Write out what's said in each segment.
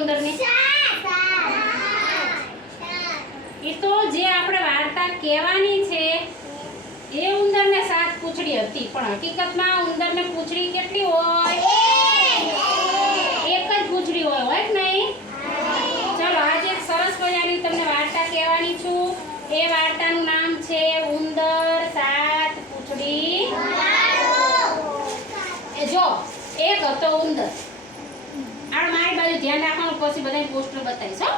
ઉંદરને એ તો જે આપણે વાર્તા કહેવાની છે, એ ઉંદરને સાત પૂંછડી હતી, પણ હકીકતમાં ઉંદરને પૂંછડી કેટલી હોય? એક જ પૂંછડી હોય હોય કે નહીં? ચલો, આજે સરસ મજાની તમને વાર્તા કહેવાની છું. એ વાર્તાનું નામ છે ઉંદર સાત પૂંછડી. જો, એક હતો ઉંદર. બાજુ ધ્યાન રાખવાનું પછી બધા પોસ્ટર બતાવીશ હો.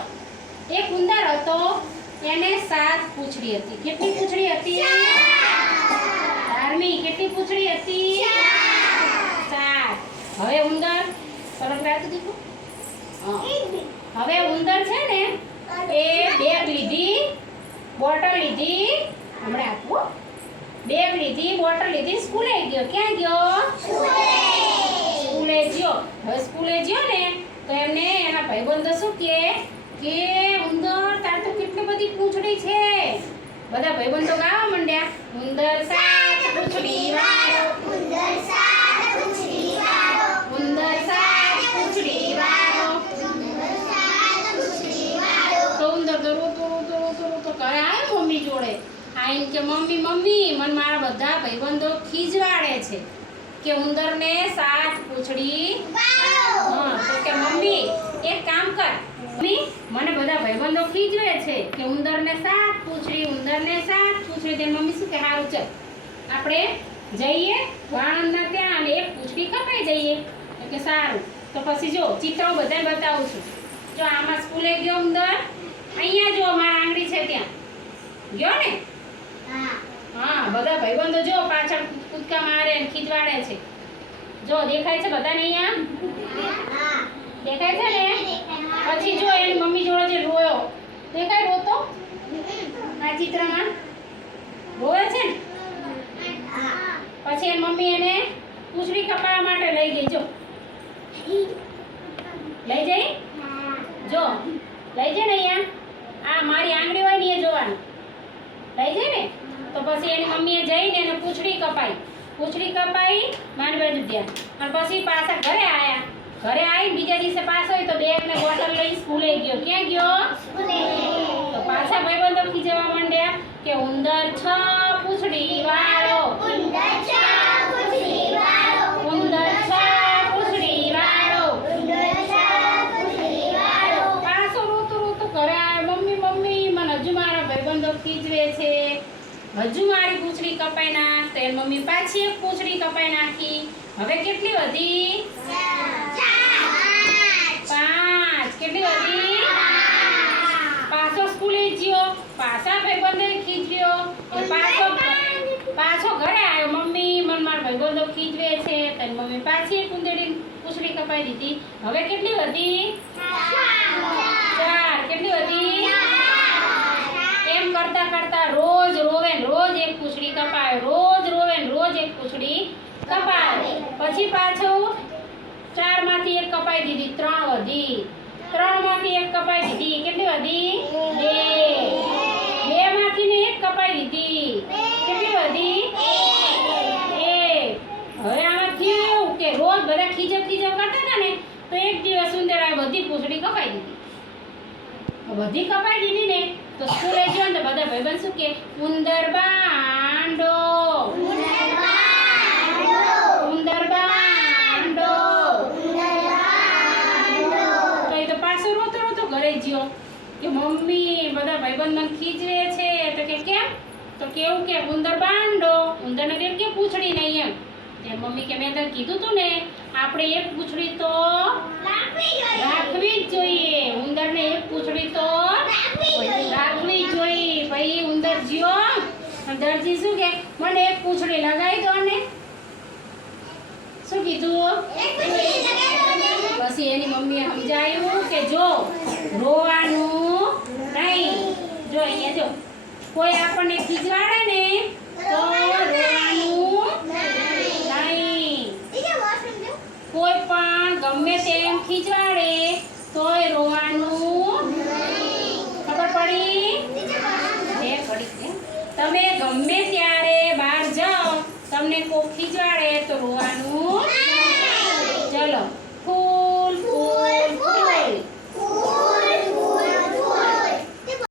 એક ઉંદર હતો એને સાત પૂંછડી હતી. કેટલી પૂંછડી હતી? ધાર્મી કેટલી પૂંછડી હતી? સાત હવે ઉંદર સરસ રાતું દીધું હવે ઉંદર છે ને એ બેગ લીધી બોટલ લીધી. હમણાં આપું બેગ લીધી બોટલ લીધી સ્કૂલે ગયો. ક્યાં ગયો? સ્કૂલે ગયો. હવે સ્કૂલે ગયો ને તો એમને એના ભાઈબંધો શું કહે કે ઉંદર તાર તો કેટલી બધી પૂંછડી છે. બધા ભાઈબંધો ગાવા માંડ્યા. ઉંદર સાત પૂંછડી વાળો. ઉંદર સાત પૂંછડી વાળો. તો ઉંદર તો રોતો રોતો રોતો રોતો ઘરે આવ્યો મમ્મી જોડે. આઈને કે મમ્મી મમ્મી મને મારા બધા ભાઈબંધો ખીજવાડે છે. કે ઉંદરને સાત પૂંછડી. હા તો કે મમ્મી એક કામ કર. મમ્મી મને બધા ભાઈબંધો ખીજવે છે કે ઉંદરને સાત પૂંછડી ઉંદરને સાત પૂંછડી. તે મમ્મી શું કે સારું ચલ. આપણે જઈએ વાણંદના ત્યાં અને એક પૂંછડી કપાઈ જઈએ. કે સારું. તો પછી જો ચિત્ર હું બધાને બતાવું છું. જો આમાં સ્કૂલે ગયો ઉંદર અહીંયા જો મારા આંગળી છે ત્યાં. ગયો ને? બધા ભાઈબંધો જો પાછળ કૂદકા મારે ખીચવાડે છે. જો, દેખાય છે બધાને અહીંયા? દેખાય છે ને? પછી જો એની મમ્મી જોડે જે રોયો. દેખાય રોતો? આ ચિત્રમાં? રોવે છે ને? પછી એની મમ્મી એને પૂછડી કપાવવા માટે લઈ ગઈ. જો. લઈ જઈ? જો. લઈ જાય ને અહીંયા. આ મારી આંગળી હોય ને એ જોવાનું. લઈ જાય ને? તો પછી એની મમ્મીએ જઈને એને પૂંછડી કપાઈ. પૂંછડી કપાઈ મારી બાજુ ધ્યાન અને પછી પાછા ઘરે આયા. ઘરે આવીને બીજા દિવસે પાછો હોય તો બેગ ને બોટલ લઈ સ્કૂલે ગયો. ક્યાં ગયો? તો પાછા ભાઈબંધો ખીજવા માંડ્યા કે ઉંદર છ પૂંછડી વાળો. ઉંદર છ પૂંછડી વાળો. પાછો રોતો રોતો ઘરે આવ્યો મમ્મી મમ્મી મને હજુ મારા ભાઈબંધો ખીજવે છે. હજુ મારી પૂંછડી કપાઈ ના તો એ મમ્મી પાછી એક પૂંછડી કપાઈ નાખી. હવે કેટલી વધી? પાંચ. કેટલી વધી? પાછો સ્કૂલે ગયો, પાછા ભાઈબંધે ખીજવ્યો અને પાછો પાછો ઘરે આવ્યો મમ્મી. મને મારા ભાઈબંધો ખીજવે છે, તો એની મમ્મી પાછી એક પૂંછડી કપાઈ દીધી. હવે કેટલી વધી ચાર કેટલી વધી એમ કરતા કરતા રોજ રોવે ને રોજ એક પૂંછડી કપાય રોજ રોવે ને રોજ એક પૂંછડી કપાઈ પછી પાછું ચારમાંથી એક કપાઈ દીધી. ત્રણ વધી. ત્રણમાંથી એક કપાઈ દીધી. કેટલી વધી? બે. બે માંથી ને એક કપાઈ દીધી. કેટલી વધી? હવે આમાં થયું એવું કે રોજ બધા ખીજબ ખીજબ કરતા હતા ને, તો એક દિવસ ઉંદર આ બધી પૂંછડી કપાઈ દીધી. બધી કપાઈ દીધી ને, તો સ્કૂલે ગયો ને બધા ભાઈબંધ શું કે, ઉંદર બાંડો ઉંદર બાંડો તો એ તો પાછો રોતો રોતો ઘરે ગયો કે મમ્મી ભાઈબંધ ખીજવે છે તો કે કેમ? તો કેવું કે ઉંદર બાંડો ઉંદરને કેમ કે પૂછડી નહીં એમ. તે મમ્મી કે મેં તને કીધું તું ને આપણે એક પૂછડી તો રાખવી જ જોઈએ. ઉંદરને એક પૂછડી તો રાખવી જોઈએ. ભાઈ ઉંદર જીઓ દરજી શું કે મને એક પૂછડી લગાવી દો ને. શું કીધું? પછી એની મમ્મીએ સમજાયું કે જો રોવાનું જો કોઈ આપણને ખીજવાડે ને તો રોવાનું નહીં. કોઈ પણ ગમે તેમ ખીજવાડે તોય રોવાનું ખબર પડી? તમે ગમે ત્યારે બહાર જાઓ તમને કોઈ ખીજવાડે તો રોવાનું ચલો.